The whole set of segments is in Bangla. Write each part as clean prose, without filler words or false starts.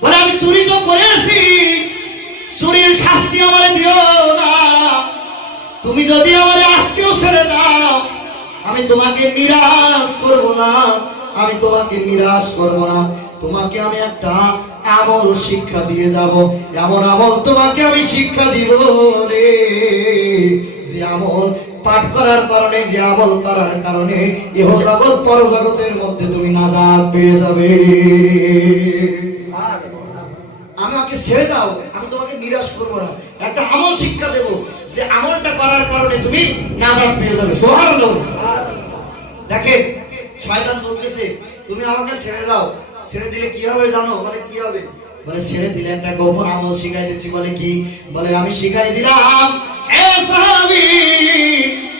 বলে আমি চুরি তো করেছি, চুরির শাস্তি আমার দিও না। তুমি যদি আমার আজকেও ছেড়ে দাও, আমি তোমাকে নিরাশ করব না, আমি তোমাকে নিরাশ করব না। তোমাকে আমি একটা আমল শিক্ষা দিয়ে যাব, এমন আমল তোমাকে আমি শিক্ষা দিব রে, যে আমল পাঠ করার কারণে, যে আমল করার কারণে ইহ জগৎ পর জগতের মধ্যে তুমি নাজাত পেয়ে যাবে। আমাকে ছেড়ে দাও, আমি তোমাকে নিরাশ করবো না, একটা আমল শিক্ষা দেবো, যে আমলটা করার কারণে তুমি নাজাত পেয়ে যাবে। সুবহানাল্লাহ। দেখেন শয়তান বলতেছে তুমি আমাকে ছেড়ে দাও, ছেড়ে দিলে কি হবে জানো? বলে কি হবে? বলে ছেড়ে দিলে একটা গোপন আমল শিখাই দিচ্ছি। বলে কি? বলে আমি শিখাই দিলাম, এ সাহাবী,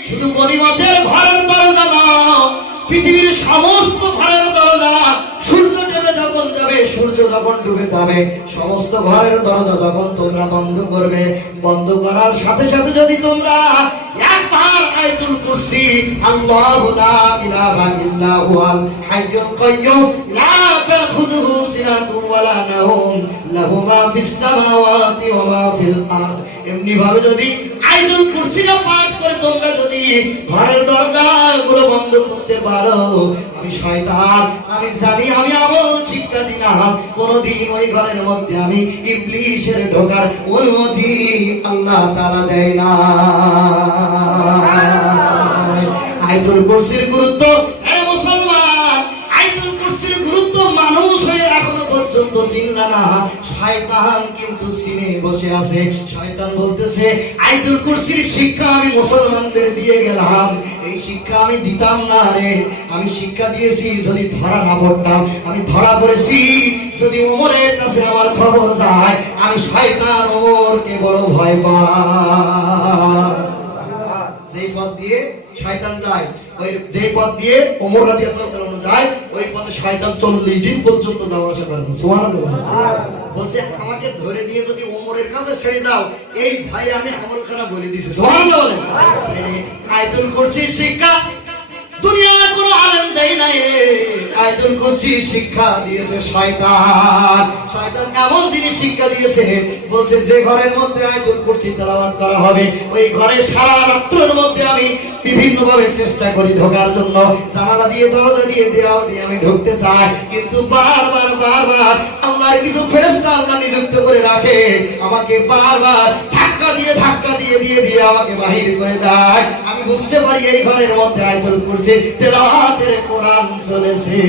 শুধু গনিমতের ঘরের দরজা না, পৃথিবীর সমস্ত ঘরের দরজা সূর্য ডুবে যখন যাবে, সূর্য যখন ডুবে যাবে, সমস্ত ঘরের দরজা যখন তোমরা বন্ধ করবে, বন্ধ করার সাথে সাথে যদি তোমরা একবার আয়াতুল কুরসি আল্লাহু লা ইলাহা ইল্লা হুয়াল হাইয়ুল কাইয়্যুম লা তাখুযুহু সিনাতুন ওয়ালা নাওম লাহু মা ফিস সামাওয়াতি ওয়া মা ফিল আরদ, এমনি ভাবে যদি আয়াতুল কুরসিটা পাঠ করে তোমরা যদি ঘরের দরজাগুলো বন্ধ করতে পারো, আমি শয়তান, আমি জানি, আমি আমল শিক্ষা দিলাম, কোনদিন ওই ঘরের মধ্যে আমি ইবলিসের ঢোকার অনুমতি আল্লাহ তাআলা দেয় না। আয়াতুল কুরসির গুরুত্ব, হে মুসলমান, আয়াতুল কুরসির গুরুত্ব মানুষ হয়ে এখনো পর্যন্ত চিনলা না, শয়তান কিন্তু চিনে বসে আছে। শয়তান বলতেছে আয়াতুল কুরসির শিক্ষা আমি মুসলমানদের দিয়ে গেলাম, এই শিক্ষা আমি দিতাম না রে, আমি শিক্ষা দিয়েছি যদি ধরা না পড়তাম, আমি ধরা পড়েছি যদি ওমরের কাছে আমার খবর যায়, আমি শয়তান ওমরকে বড় ভয় পাই। যেই পথ দিয়ে শয়তান যায়, ওই যে পথ দিয়ে ওমর রাদিয়াল্লাহু তাআলা যায়, ওই পথে শয়তান 40 দিন পর্যন্ত যাওয়া আসা করবে। সুবহানাল্লাহ। বলছে আমাকে ধরে দিয়ে যদি ওমরের কাছে ছেড়ে দাও, এই ভাই আমি আমলখানা বলে দিয়েছি। সুবহানাল্লাহ। আয়াতুল কুরসির শিক্ষা দুনিয়ার কোনো আলেম দেয় নাই, আয়াতুল কুরসির শিক্ষা দিয়েছে শয়তান। শয়তান এমন জিনিস শিক্ষা দিয়েছে, বলছে যে ঘরের মধ্যে আয়াতুল কুরসি তেলাওয়াত করা হবে, ওই ঘরে সারা রাত্রের মধ্যে আমি বিভিন্ন ভাবে চেষ্টা করি ঢোকার জন্য, জানালা দিয়ে দরজা দিয়ে দেওয়াল দিয়ে আমি ঢুকতে চাই, কিন্তু বারবার বারবার আল্লাহর কিছু ফেরেশতা আল্লাহ নিযুক্ত করে রাখে, আমাকে বারবার ধাক্কা দিয়ে আমাকে বাহির করে দেয়। আমি বুঝতে পারি এই ঘরের মধ্যে আয়াতুল কুরসি তেলাওয়াতের কোরআন চলেছে।